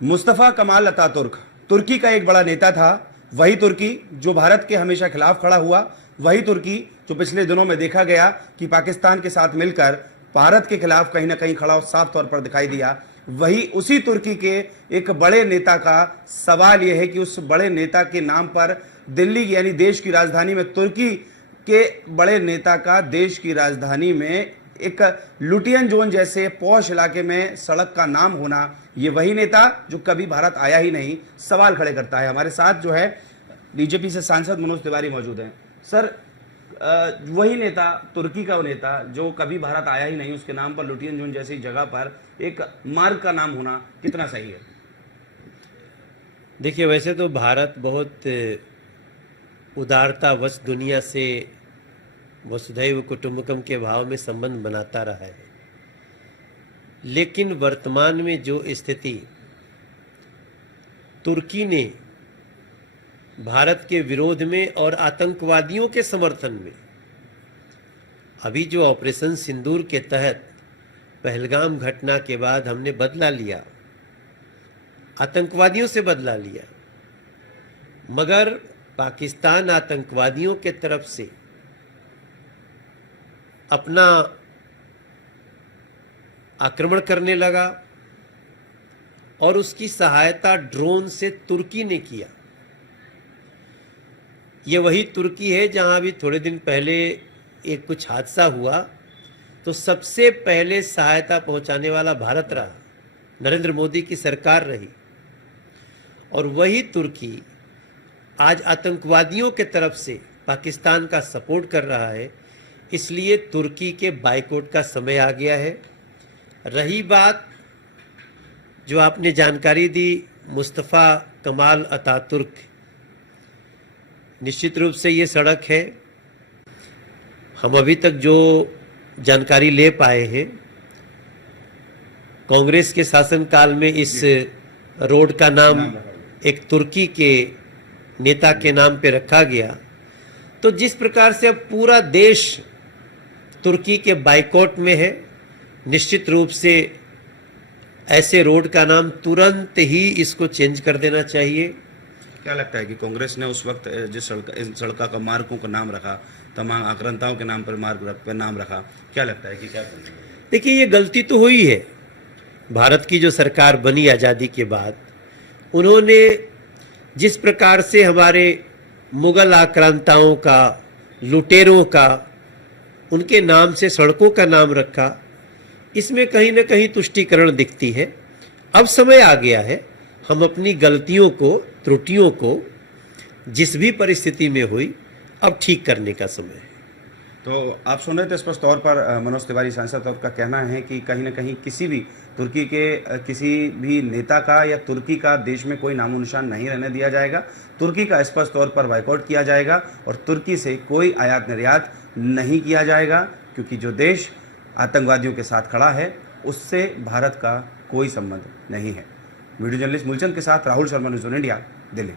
Mustafa Kemal Ataturk तुर्की का एक बड़ा नेता था। वही तुर्की जो भारत के हमेशा खिलाफ खड़ा हुआ, वही तुर्की जो पिछले दिनों में देखा गया कि पाकिस्तान के साथ मिलकर भारत के खिलाफ कहीं ना कहीं खड़ा साफ तौर पर दिखाई दिया। वही उसी तुर्की के एक बड़े नेता का सवाल यह है कि उस बड़े नेता के नाम पर दिल्ली यानी देश की राजधानी में, तुर्की के बड़े नेता का देश की राजधानी में एक लुटियन जोन जैसे पॉश इलाके में सड़क का नाम होना, ये वही नेता जो कभी भारत आया ही नहीं, सवाल खड़े करता है। हमारे साथ जो है बीजेपी से सांसद मनोज तिवारी मौजूद हैं। सर, वही नेता, तुर्की का वो नेता जो कभी भारत आया ही नहीं, उसके नाम पर लुटियन जोन जैसी जगह पर एक मार्ग का नाम होना कितना सही है? देखिए, वैसे तो भारत बहुत उदारतावश दुनिया से वसुधैव कुटुंबकम के भाव में संबंध बनाता रहा है, लेकिन वर्तमान में जो स्थिति तुर्की ने भारत के विरोध में और आतंकवादियों के समर्थन में अभी जो ऑपरेशन सिंदूर के तहत पहलगाम घटना के बाद हमने बदला लिया, आतंकवादियों से बदला लिया, मगर पाकिस्तान आतंकवादियों के तरफ से अपना आक्रमण करने लगा और उसकी सहायता ड्रोन से तुर्की ने किया। ये वही तुर्की है जहां अभी थोड़े दिन पहले एक कुछ हादसा हुआ तो सबसे पहले सहायता पहुंचाने वाला भारत रहा, नरेंद्र मोदी की सरकार रही। और वही तुर्की आज आतंकवादियों के तरफ से पाकिस्तान का सपोर्ट कर रहा है। इसलिए तुर्की के बाइकआउट का समय आ गया है। रही बात जो आपने जानकारी दी मुस्तफ़ा कमाल अतातुर्क, निश्चित रूप से ये सड़क है। हम अभी तक जो जानकारी ले पाए हैं, कांग्रेस के शासनकाल में इस रोड का नाम एक तुर्की के नेता के नाम पे रखा गया। तो जिस प्रकार से अब पूरा देश तुर्की के बाइकआउट में है, निश्चित रूप से ऐसे रोड का नाम तुरंत ही इसको चेंज कर देना चाहिए। क्या लगता है कि कांग्रेस ने उस वक्त जिस सड़क का मार्गों का नाम रखा, तमाम आक्रांताओं के नाम पर मार्ग पर नाम रखा, क्या लगता है कि क्या? देखिए, ये गलती तो हुई है। भारत की जो सरकार बनी आज़ादी के बाद, उन्होंने जिस प्रकार से हमारे मुगल आक्रांताओं का, लुटेरों का, उनके नाम से सड़कों का नाम रखा, इसमें कहीं ना कहीं तुष्टीकरण दिखती है। अब समय आ गया है हम अपनी गलतियों को, त्रुटियों को जिस भी परिस्थिति में हुई, अब ठीक करने का समय है। तो आप सुन रहे थे स्पष्ट तौर पर मनोज तिवारी सांसद, और का कहना है कि कहीं ना कहीं किसी भी तुर्की के किसी भी नेता का या तुर्की का देश में कोई नामो निशान नहीं रहने दिया जाएगा। तुर्की का स्पष्ट तौर पर बाइकआउट किया जाएगा और तुर्की से कोई आयात निर्यात नहीं किया जाएगा, क्योंकि जो देश आतंकवादियों के साथ खड़ा है उससे भारत का कोई संबंध नहीं है। वीडियो जर्नलिस्ट मूलचंद के साथ Rahul Sharma, news on India, Delhi.